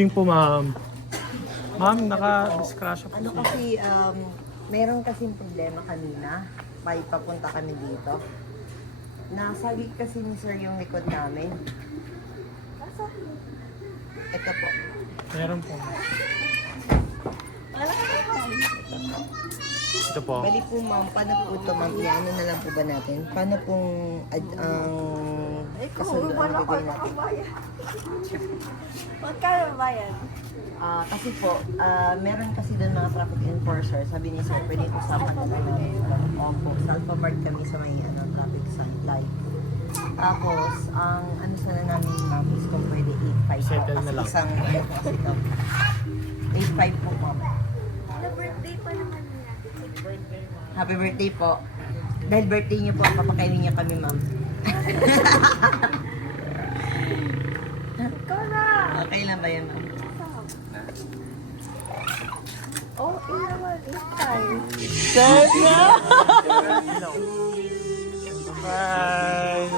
evening po, ma'am. Ma'am, naka-discrasya po. Ano kasi, meron kasing problema kanina. May papunta kami dito. Nasagig kasi ni sir yung likod namin. Ito po. Meron po. Ito po. Bali po ma'am, paano po ito ma'am? Ano na lang po ba natin? Paano pong ang kasunod ang gagawin natin? Magkano ba yan? Kasi po, meron kasi doon mga traffic enforcer. Sabi ni sir, pwede po sama na namin. Opo, salpa-park kami sa may traffic light. Tapos, ang ano sana namin ma'am is kung pwede 8.5 Settle po. na lang. Isang ano po kasi ito. 8.5 po ma'am. Na birthday pa naman niya. Happy birthday po. Dahil birthday niyo po, papakainin niyo kami ma'am. Ikaw na! Okay lang ba yan ma'am? Oh, naman. This time. Sana! Bye!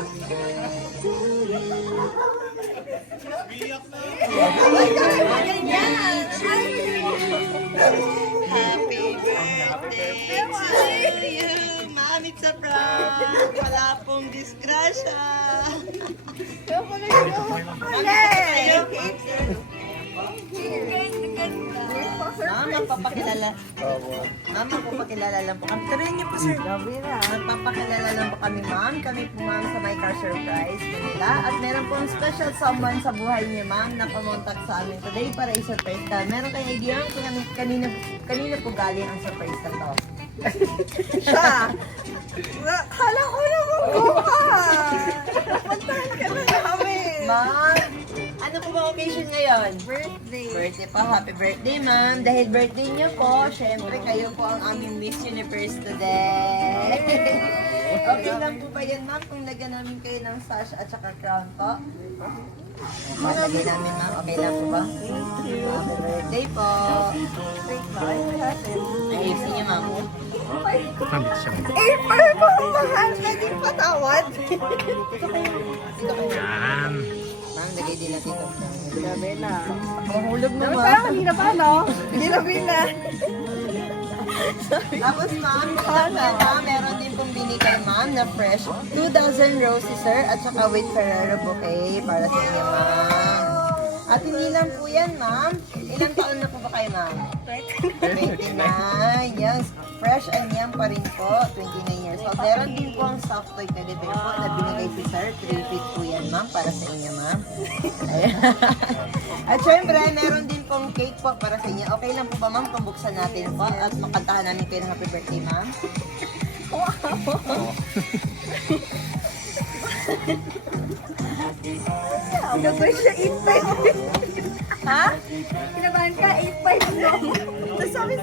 Happy birthday to you! Ma'am, it's a prank! Wala pong disgrasya! Ma'am, magpapakilala. Ma'am, magpapakilala lang po kami. Sabihin niyo po, sir. Magpapakilala lang po kami, ma'am. Kami po, ma'am, sa My Car Surprise Manila. At meron pong special someone sa buhay niyo, ma'am, na pumuntak sa amin today para i-surprise ka. Meron kayong idea kung kanina po galing ang surprise na to? Siya! Kala ko na ka! Puntahan ka na namin! Ma'am, ano po ba occasion ngayon? Birthday. Birthday po, happy birthday ma'am. Dahil birthday niyo po, syempre kayo po ang aming Miss Universe today. Okay lang po ba yan ma'am kung lagyan namin kayo ng sash at saka crown po? Lagyan namin ma'am, okay lang po ba? Happy birthday po. Ayusin niyo ma'am. Nabit siya. April po! Mahal! Pwedeng patawad! Yan. Ma'am, lagay din natin ito. Grabe na. Mahulog na ma'am. Parang hindi na pa, no? Hindi na. Tapos ma'am, meron din pong binigay ma'am na fresh 2,000 roses sir at saka with Ferrero bouquet para sa inyo ma'am. At hindi lang po yan ma'am. Ilang taon na po ba kayo ma'am? 29. Yes. Fresh and young pa rin po. 29 years old. Meron din po ang soft toy teddy bear po na binigay si sir. 3 feet po yan ma'am para sa inyo ma'am. Ayan. At syempre, meron din pong cake po para sa inyo. Okay lang po ba ma'am kung buksan natin po at makantahan namin kayo ng happy birthday ma'am? Gagawin siya 8.5. Ha? Kinabahan ka, 8.5 lang. Tapos sabi,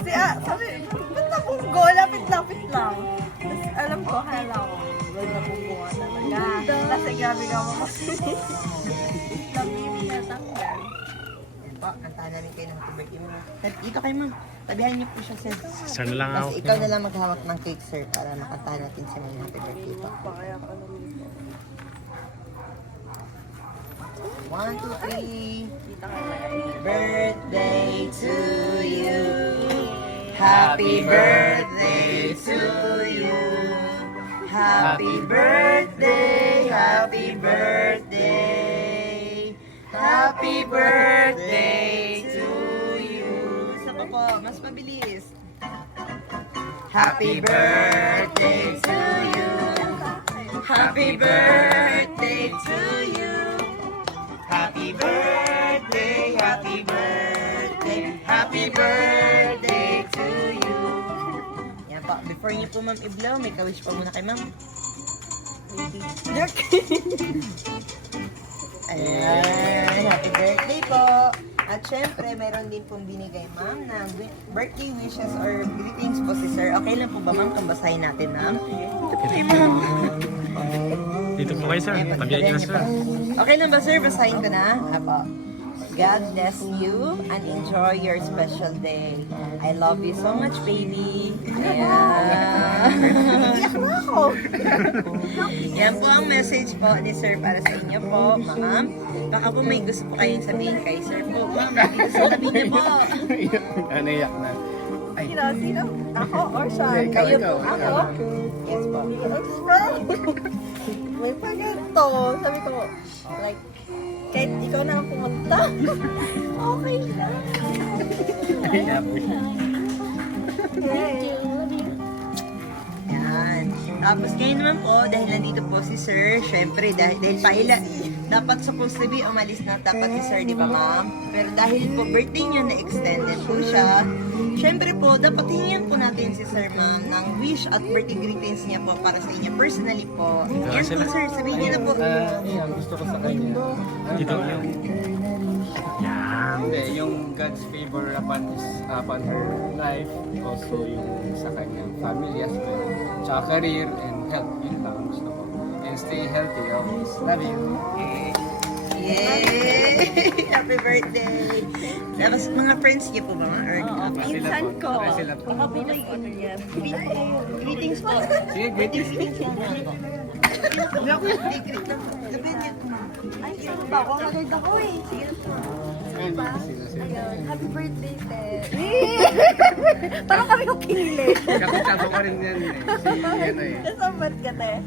ba't nabunggo? Lapit-lapit lang. Tapos alam ko, hala ko. Ba't nabunggo nga talaga. Kasi grabe ka mo kasi. Labi mo natanggal. Yan po, kantahan namin kayo ng happy birthday ma'am. Dito kayo ma'am. Tabihan niyo po siya sir. Sir na lang ako. Tapos ikaw na lang maghawak ng cake sir para makantahan natin siya ng happy birthday po. Kaya ka naman. 1, 2, 3. Birthday to you. Happy birthday to you. Happy birthday, happy birthday. Happy birthday to you. Isa pa po, mas mabilis. Happy birthday to you. Happy birthday to you. Happy birthday, happy birthday, happy birthday to you. Yan po, before niyo po ma'am i-blow, may kawish pa muna kay ma'am. Ayan, happy birthday po. At syempre, meron din pong binigay ma'am na birthday wishes or greetings po si sir. Okay lang po ba ma'am kung basahin natin ma'am? Ito po kay ma'am. Dito po kayo, sir. Tabihan niyo na, sir. Okay lang ba, sir? Basahin ko na. Apo. God bless you and enjoy your special day. And I love you so much, baby. Iyak na ako. Yan po ang message po ni Sir para sa inyo po, ma'am. Baka po may gusto po kayong sabihin kay Sir po. Ma'am, sabihin niyo po. Naiyak na. Sino? Ako or siya? Hindi, ikaw, Kayo ikaw, po. ikaw. Ako? Yes po. May paganto. Sabi ko, like, kahit ikaw na ang pumunta, okay lang. Yan. Tapos ngayon naman po, dahil nandito po si Sir, syempre, dahil paila, dapat supposed to be umalis na dapat si Sir, di ba ma'am? Pero dahil po birthday niya na extended po siya, syempre po, dapat hingyan po natin si Sir ma'am ng wish at birthday greetings niya po para sa inyo personally po. Yan po Sir, sabihin niyo na po. Yung gusto ko sa kanya. Dito yung... Yan. Hindi, yung God's favor upon her life, also yung sa kanyang family as well, tsaka career and health, yun lang ang gusto ko. And stay healthy always. Love you. Yay! Happy birthday! Tapos mga friends niyo po ba? Or, Pinsan ko. Sila po. Baka Pinoy ko na yan. greetings po. Sige, greetings. Sabihin niyo po. Ay, sino ba? Ako nagod ako eh. Sige na po. Ayun, sila. Ayun, happy birthday, Ted. Parang kami yung pinili. Kapit-sapo ka rin yan eh. Si yan eh. Nasabat ka, Ted.